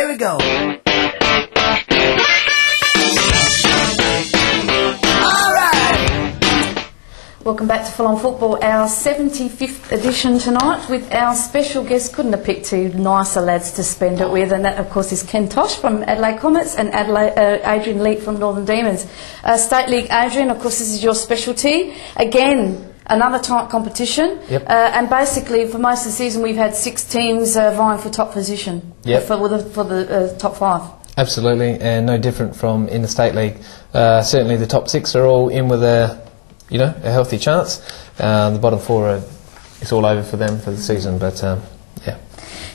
Here we go. Welcome back to Full On Football, our 75th edition tonight with our special guest. Couldn't have picked two nicer lads to spend it with, and that of course is Ken Tosh from Adelaide Comets and Adrian Leet from Northern Demons. State League, Adrian, of course this is your specialty. Again, another tight competition, and basically for most of the season we've had 6 teams vying for top position, for the top 5. Absolutely, and no different from in the State League. Certainly the top 6 are all in with a healthy chance. The bottom 4 it's all over for them for the season, but yeah.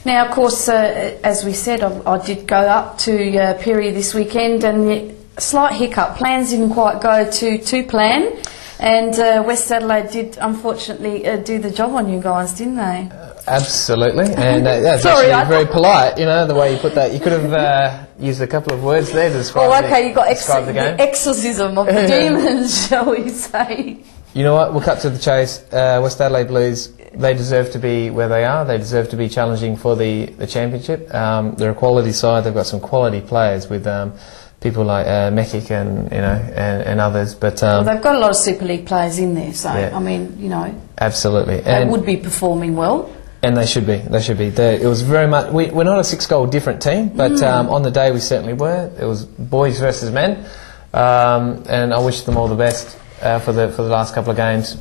Now, of course, as we said, I did go up to Perry this weekend, and a slight hiccup. Plans didn't quite go to plan, and West Adelaide did unfortunately do the job on you guys, didn't they? Absolutely, and that's actually very polite, the way you put that. You could have used a couple of words there to describe you got the game. The exorcism of the demons, shall we say. You know what, we'll cut to the chase. West Adelaide Blues, they deserve to be where they are. They deserve to be challenging for the championship. They're a quality side. They've got some quality players with people like Mekic and others. But well, they've got a lot of Super League players in there, so, I mean, absolutely. They would be performing well. And they should be. They should be. It was very much. We're not a 6-goal different team, but on the day we certainly were. It was boys versus men, and I wish them all the best for the last couple of games.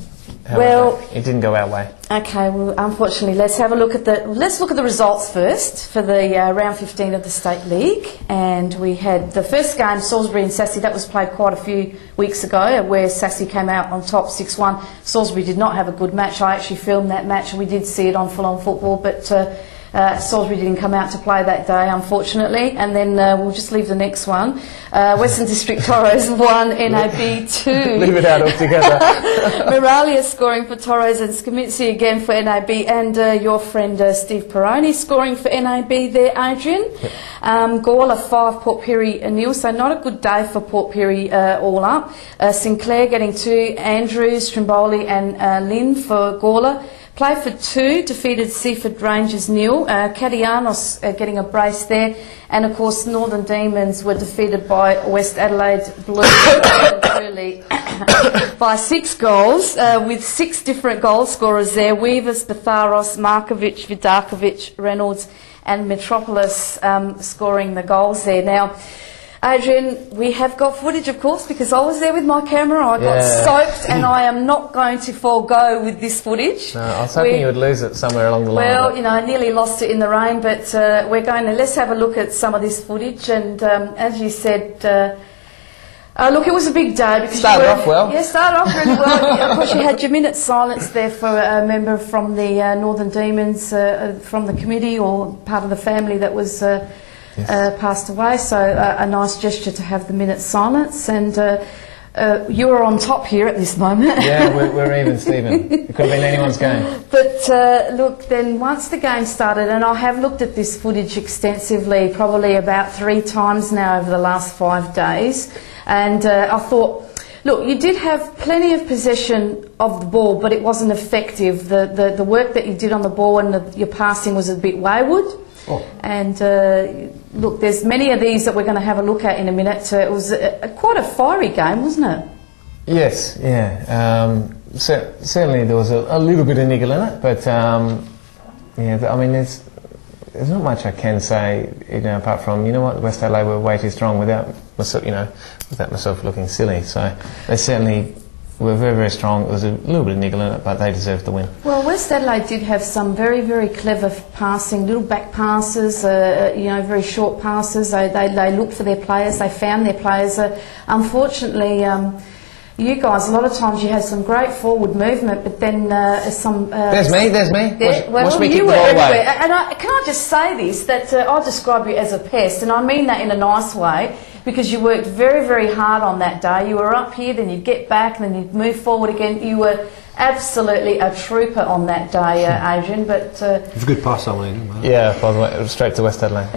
However, it didn't go our way. Okay. Well, unfortunately, let's look at the results first for the round 15 of the State League. And we had the first game, Salisbury and Sassy. That was played quite a few weeks ago, where Sassy came out on top 6-1. Salisbury did not have a good match. I actually filmed that match, and we did see it on Full On Football, but Salisbury didn't come out to play that day, unfortunately. And then we'll just leave the next one. Western District Toros 1, NAB 2. Leave it out altogether. Moralia scoring for Toros, and Scamitzi again for NAB, and your friend Steve Peroni scoring for NAB there, Adrian. Gawler 5, Port Pirie 0, so not a good day for Port Pirie all up. Sinclair getting 2, Andrews, Trimboli and Lynn for Gawler. Play for 2, defeated Seaford Rangers 0. Cadianos getting a brace there. And of course, Northern Demons were defeated by West Adelaide Blues early by 6 goals, with 6 different goal scorers there. Weavers, Batharos, Markovic, Vidakovic, Reynolds and Metropolis scoring the goals there. Now, Adrian, we have got footage, of course, because I was there with my camera. I got soaked, and I am not going to forego with this footage. No, I was hoping you would lose it somewhere along the line. Well, I nearly lost it in the rain, but let's have a look at some of this footage. And as you said, look, it was a big day. Because started off well. Yeah, started off really well. Of course, you had your minute silence there for a member from the Northern Demons, from the committee or part of the family that was passed away, so a nice gesture to have the minute silence. And you were on top here at this moment. Yeah, we're even, Stephen. It could have been anyone's game. But look, then once the game started, and I have looked at this footage extensively, probably about 3 times now over the last 5 days, and I thought, look, you did have plenty of possession of the ball, but it wasn't effective. The work that you did on the ball and your passing was a bit wayward. And look, there's many of these that we're going to have a look at in a minute. It was quite a fiery game, wasn't it? Yes, yeah. Certainly there was a little bit of niggle in it, but yeah, I mean, there's not much I can say, apart from, West Adelaide were way too strong without myself looking silly. So they certainly were very, very strong. There was a little bit of niggle in it, but they deserved the win. Well, West Adelaide did have some very, very clever passing, little back passes, very short passes. They looked for their players, they found their players. Unfortunately, you guys, a lot of times you had some great forward movement, but then some... there's me. Watch me kick the ball away. And can I just say this, that I describe you as a pest, and I mean that in a nice way, because you worked very, very hard on that day. You were up here, then you'd get back, and then you'd move forward again. You were absolutely a trooper on that day, Adrian. But it's a good pass, I mean. Yeah, by the way, straight to West Adelaide.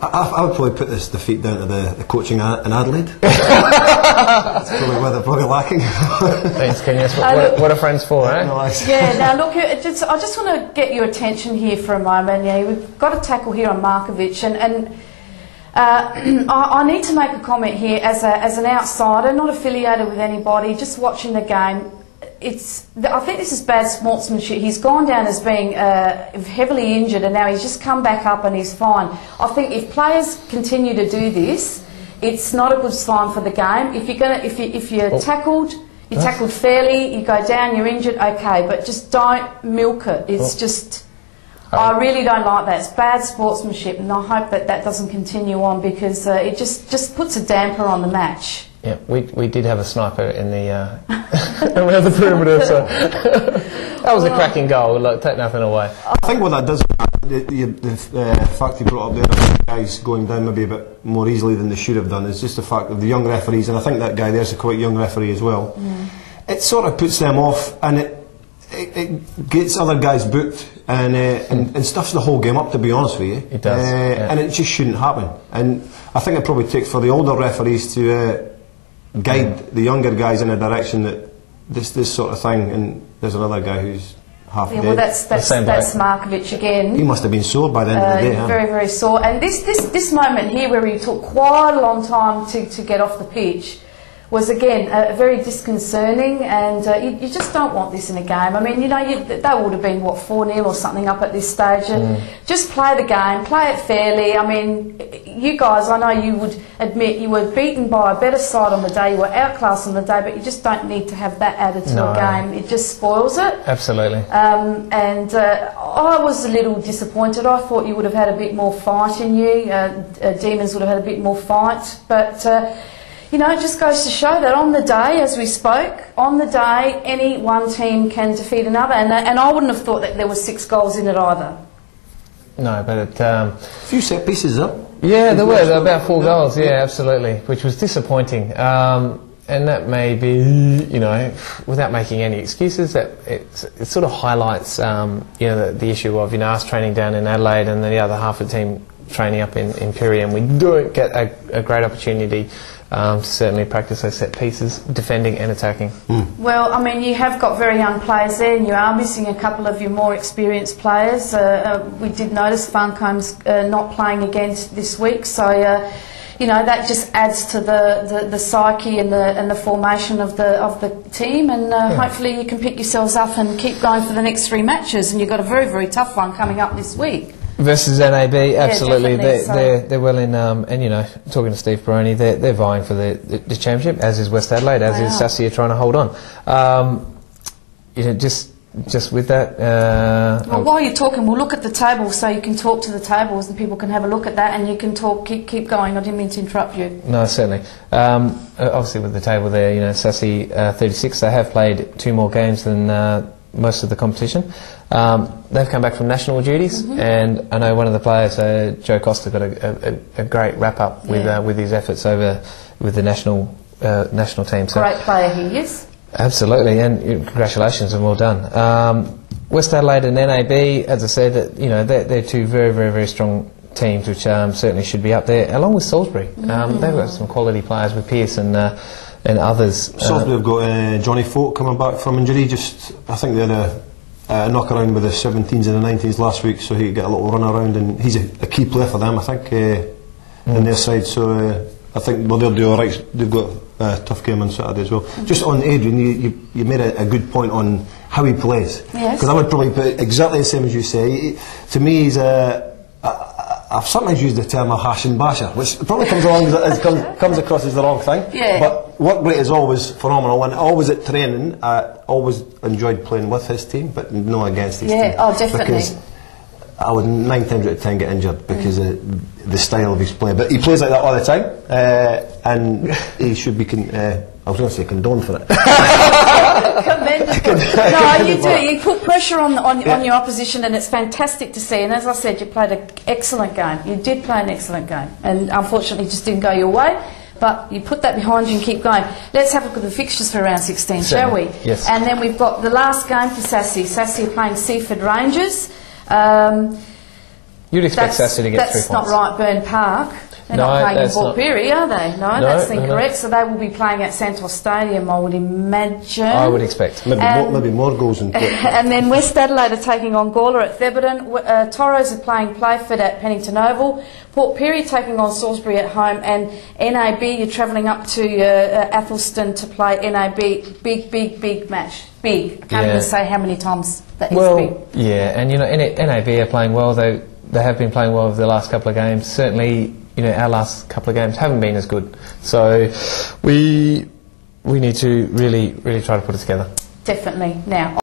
I would probably put this defeat down to the coaching in Adelaide. That's probably where they're probably lacking. Thanks, Ken. Yes, what are friends for, eh? Yeah, now look, I just want to get your attention here for a moment. Yeah, we've got a tackle here on Markovic, and I need to make a comment here as an outsider, not affiliated with anybody, just watching the game. I think this is bad sportsmanship. He's gone down as being heavily injured, and now he's just come back up and he's fine. I think if players continue to do this, it's not a good sign for the game. If you're tackled, you're tackled fairly, you go down, you're injured, okay, but just don't milk it. It's just, I really don't like that. It's bad sportsmanship, and I hope that doesn't continue on, because it just puts a damper on the match. Yeah, we did have a sniper in the around the perimeter, so that was a cracking goal. Look, take nothing away. I think what that does, the fact you brought up there, guys going down maybe a bit more easily than they should have done, is just the fact of the young referees, and I think that guy there's a quite young referee as well. It sort of puts them off, and it gets other guys booked, and stuffs the whole game up, to be honest with you. It does, and it just shouldn't happen. And I think it probably takes for the older referees to guide the younger guys in a direction that this sort of thing. And there's another guy who's half dead. Well, that's Markovic again. He must have been sore by the end of the day. Very, very sore. And this moment here, where he took quite a long time to get off the pitch, was again very disconcerting, and you just don't want this in a game. I mean, you know, they would have been, what, 4-0 or something up at this stage, and just play the game, play it fairly. I mean, you guys, I know you would admit you were beaten by a better side on the day, you were outclassed on the day, but you just don't need to have that added to a game. It just spoils it. Absolutely. I was a little disappointed. I thought you would have had a bit more fight in you. Demons would have had a bit more fight, but you know, it just goes to show that on the day, as we spoke, on the day, any one team can defeat another, and I wouldn't have thought that there were 6 goals in it either. No, but a few set pieces up. Yeah, there were about 4 goals. Yeah, absolutely, which was disappointing. And that may be, you know, without making any excuses, that it sort of highlights, you know, the issue of, you know, us training down in Adelaide and then the other half of the team training up in Perry, and we don't get a great opportunity to certainly practice those set pieces, defending and attacking. Well, I mean, you have got very young players there, and you are missing a couple of your more experienced players. We did notice Farncombe's not playing again this week, so you know, that just adds to the psyche and the formation of the team, and hopefully you can pick yourselves up and keep going for the next 3 matches, and you've got a very, very tough one coming up this week. Versus NAB, absolutely. Yeah, they're well in, and you know, talking to Steve Baroni, they're vying for the championship, as is West Adelaide, as is Sassia trying to hold on. You know, just with that. Well, while you're talking, we'll look at the table, so you can talk to the tables and people can have a look at that, and you can talk. Keep going. I didn't mean to interrupt you. No, certainly. Obviously, with the table there, you know, Sassia 36. They have played 2 more games than most of the competition. They've come back from national duties, and I know one of the players, Joe Costa, got a great wrap up with his efforts over with the national team. So great player he is. Absolutely, and congratulations and well done. West Adelaide and NAB, as I said, you know, they're 2 very, very, very strong teams, which certainly should be up there, along with Salisbury. They've got some quality players with Pearce and others. Salisbury have got Johnny Folk coming back from injury. I think they had a knock around with the 17s and the 19s last week, so he get a little run around, and he's a key player for them, I think, in their side. So I think they'll do all right. They've got a tough game on Saturday as well. Just on Adrian, you made a good point on how he plays. Yes. Because I would probably put it exactly the same as you say. To me, he's I've sometimes used the term a hash and basher, which probably comes across as the wrong thing. Yeah. But work rate is always phenomenal, and always at training, I always enjoyed playing with his team, but not against his team. Yeah, oh, definitely. Because I would 9 times out of 10 get injured because of the style of his play. But he plays like that all the time, and he should be, I was going to say condoned for it. Commendable. No, you do. You put pressure on your opposition, and it's fantastic to see. And as I said, you played an excellent game. You did play an excellent game, and unfortunately, it just didn't go your way. But you put that behind you and keep going. Let's have a look at the fixtures for round 16, shall we? Yes. And then we've got the last game for Sassia. Sassia playing Seaford Rangers. You'd expect Sassy to get 3 That's points. not right, Burn Park. They're not playing in Port Pirie, are they? No, that's incorrect. So they will be playing at Santos Stadium, I would imagine. I would expect. Maybe more goals than And then West Adelaide are taking on Gawler at Thebarton. Toros are playing Playford at Pennington Oval. Port Pirie taking on Salisbury at home. And NAB, you're travelling up to Athelston to play NAB. Big match. Big. Can't even say how many times that is big. Yeah, and you know, NAB are playing well. They have been playing well over the last couple of games. Certainly, you know, our last couple of games haven't been as good. So we need to really try to put it together. Definitely. Now.